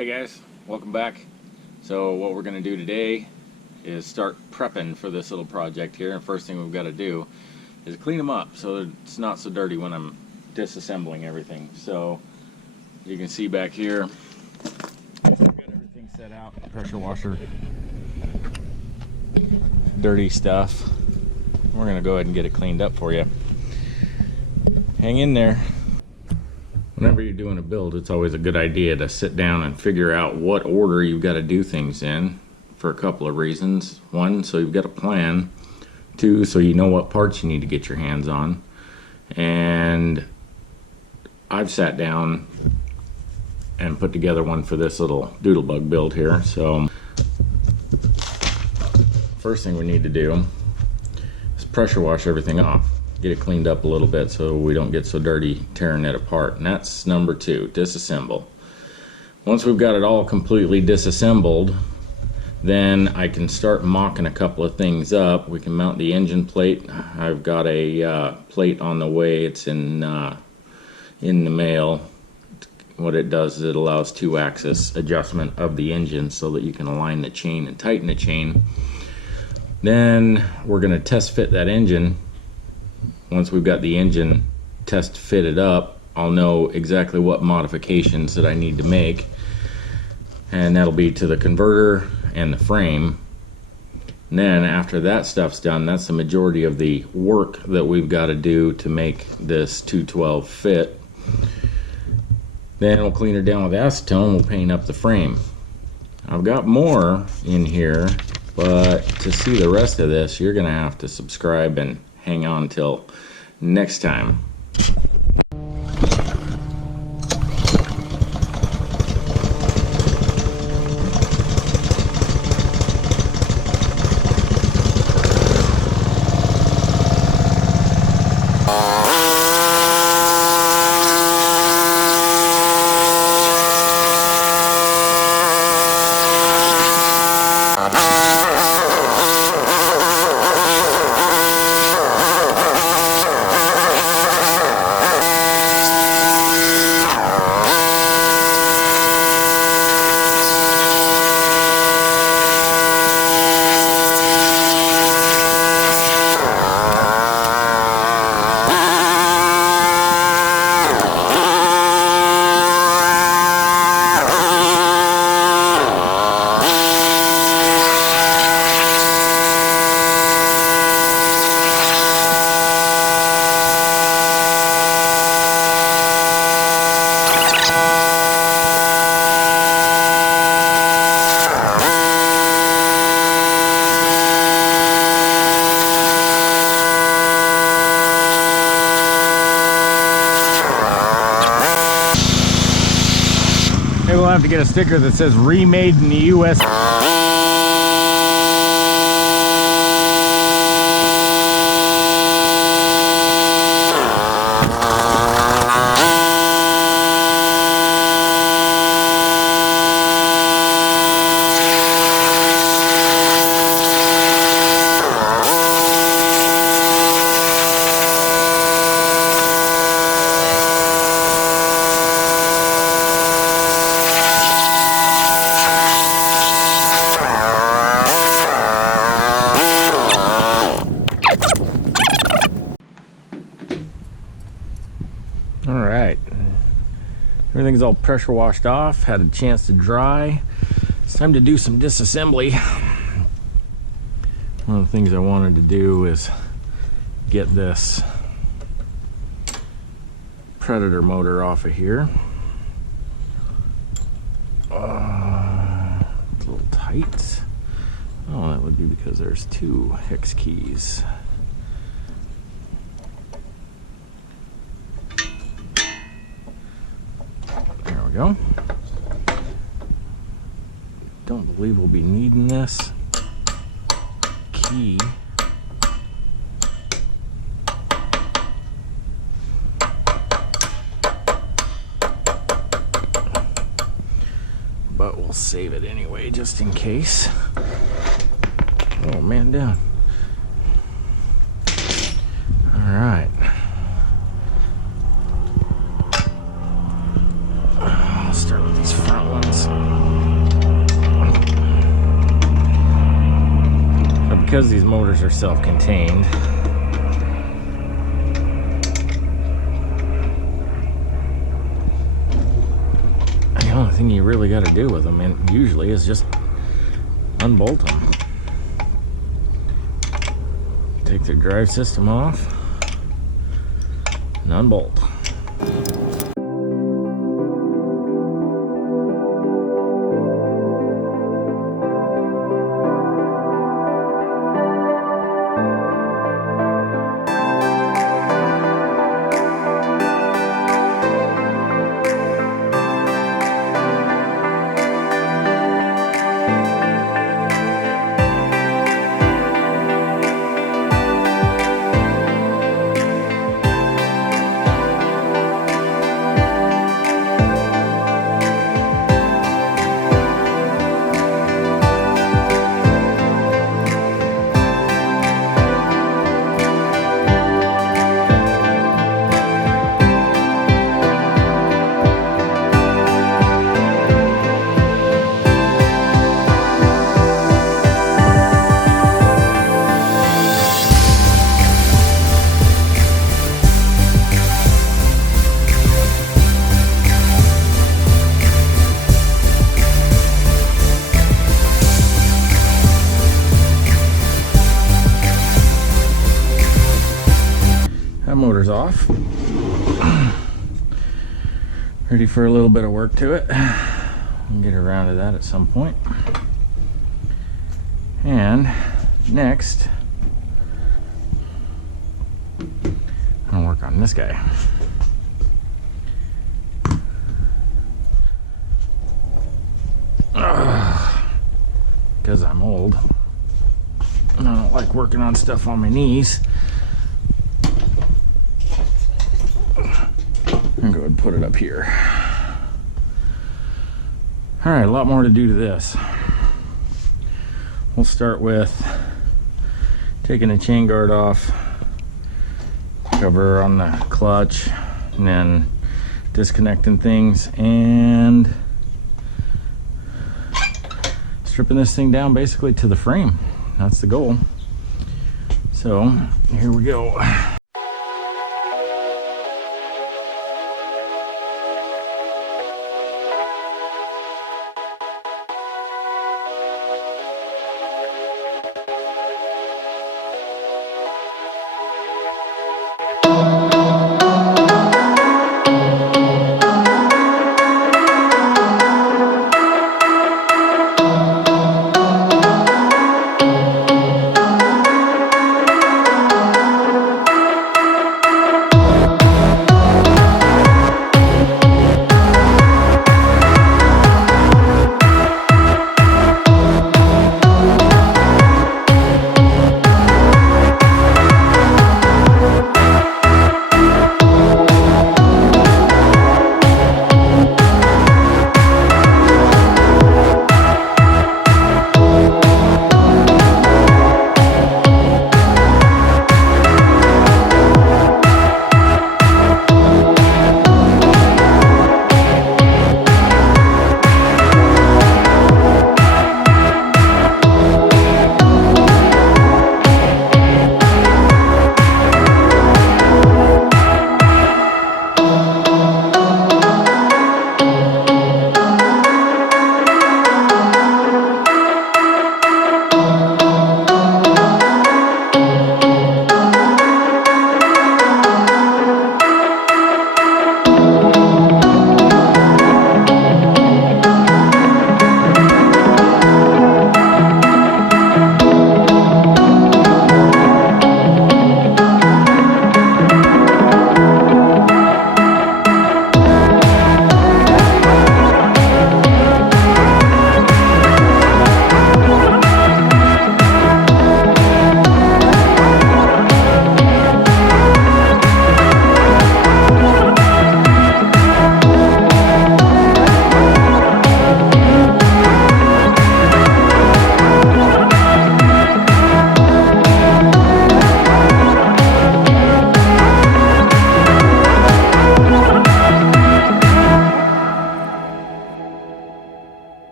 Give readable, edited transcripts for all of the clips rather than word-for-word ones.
Hey guys, welcome back. So what we're going to do today is start prepping for this little project here. And first thing we've got to do is clean them up so that it's not so dirty when I'm disassembling everything. So you can see back here, I've got everything set out, pressure washer, dirty stuff. We're going to go ahead and get it cleaned up for you. Hang in there. Whenever you're doing a build, it's always a good idea to sit down and figure out what order you've got to do things in for a couple of reasons. One, so you've got a plan. Two, so you know what parts you need to get your hands on. And I've sat down and put together one for this little DOODLEBUG build here. So first thing we need to do is pressure wash everything off. Get it cleaned up a little bit so we don't get so dirty tearing it apart. And that's number 2, disassemble. Once we've got it all completely disassembled, then I can start mocking a couple of things up. We can mount the engine plate. I've got a plate on the way. It's in the mail. What it does is it allows 2-axis adjustment of the engine so that you can align the chain and tighten the chain. Then we're going to test fit that engine. Once we've got the engine test fitted up, I'll know exactly what modifications that I need to make, and that'll be to the converter and the frame. And then after that stuff's done, that's the majority of the work that we've got to do to make this 212 fit. Then we'll clean her down with acetone, we'll paint up the frame. I've got more in here, but to see the rest of this, you're gonna have to subscribe and hang on till next time. We'll have to get a sticker that says remade in the US. Alright, everything's all pressure washed off, had a chance to dry. It's time to do some disassembly. One of the things I wanted to do is get this Predator motor off of here. It's a little tight. Oh, that would be because there's 2 hex keys. Go. Don't believe we'll be needing this key. But we'll save it anyway, just in case. Oh, man down. All right. I'll start with these front ones. But because these motors are self-contained, the only thing you really got to do with them, and usually, is just unbolt them. Take the drive system off and unbolt. That motor's off. Ready for a little bit of work to it. We'll get around to that at some point. And next, I'm gonna work on this guy. Because I'm old and I don't like working on stuff on my knees. I'm going to put it up here. All right, a lot more to do to this. We'll start with taking the chain guard off, cover on the clutch, and then disconnecting things and stripping this thing down basically to the frame. That's the goal. So here we go.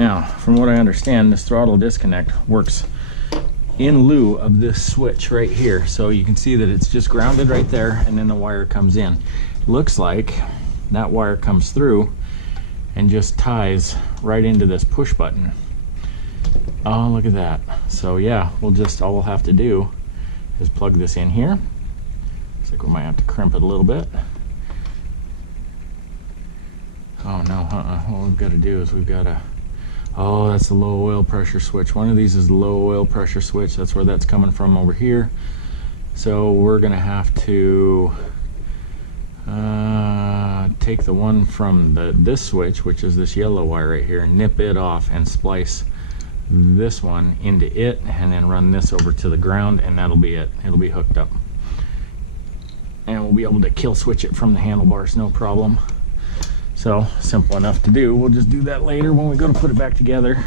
Now, from what I understand, this throttle disconnect works in lieu of this switch right here. So you can see that it's just grounded right there, and then the wire comes in. Looks like that wire comes through and just ties right into this push button. Oh, look at that. So yeah, all we'll have to do is plug this in here. Looks like we might have to crimp it a little bit. Oh no, what we've got to do is we've got to, oh, that's the low oil pressure switch. One of these is the low oil pressure switch. That's where that's coming from over here. So we're gonna have to take the one from this switch, which is this yellow wire right here, nip it off and splice this one into it, and then run this over to the ground, and that'll be it. It'll be hooked up. And we'll be able to kill switch it from the handlebars, no problem. So simple enough to do. We'll just do that later when we go to put it back together.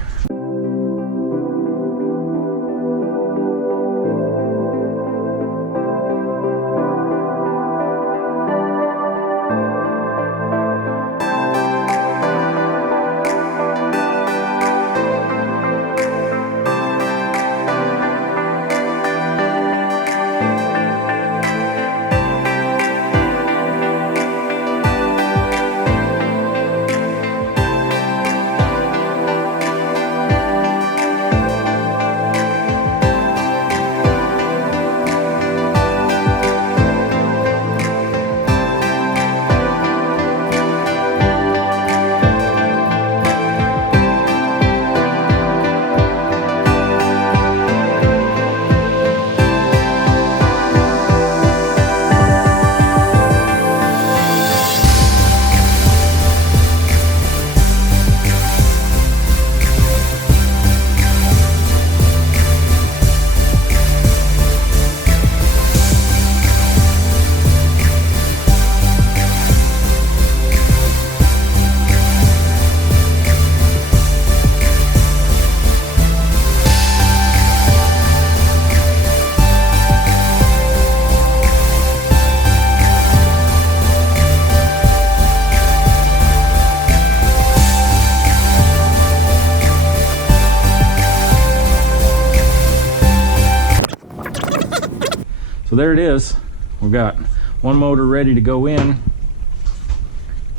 So there it is. We've got one motor ready to go in,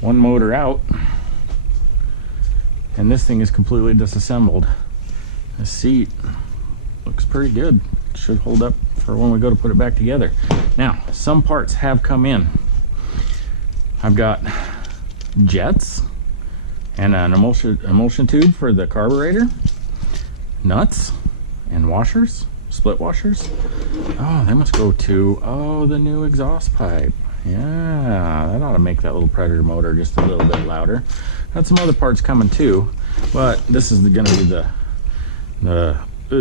one motor out, and this thing is completely disassembled. The seat looks pretty good. Should hold up for when we go to put it back together. Now, some parts have come in. I've got jets and an emulsion tube for the carburetor, nuts and washers, split washers. Oh, they must go to, oh, the new exhaust pipe. Yeah, that ought to make that little Predator motor just a little bit louder. Got some other parts coming too, but this is going to be the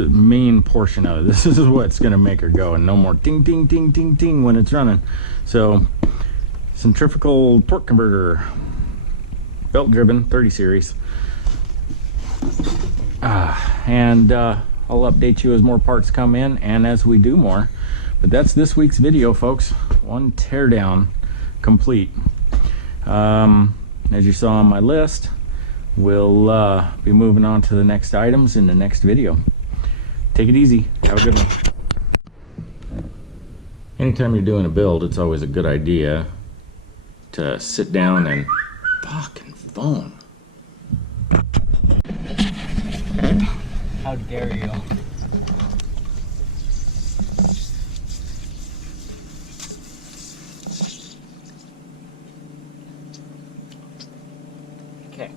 main portion of it. This is what's going to make her go, and no more ding, ding, ding, ding, ding when it's running. So, centrifugal torque converter, belt driven, 30 series. I'll update you as more parts come in and as we do more. But that's this week's video, folks. One teardown complete. As you saw on my list, we'll be moving on to the next items in the next video. Take it easy. Have a good one. Anytime you're doing a build, it's always a good idea to sit down and fucking phone. How dare you? Okay.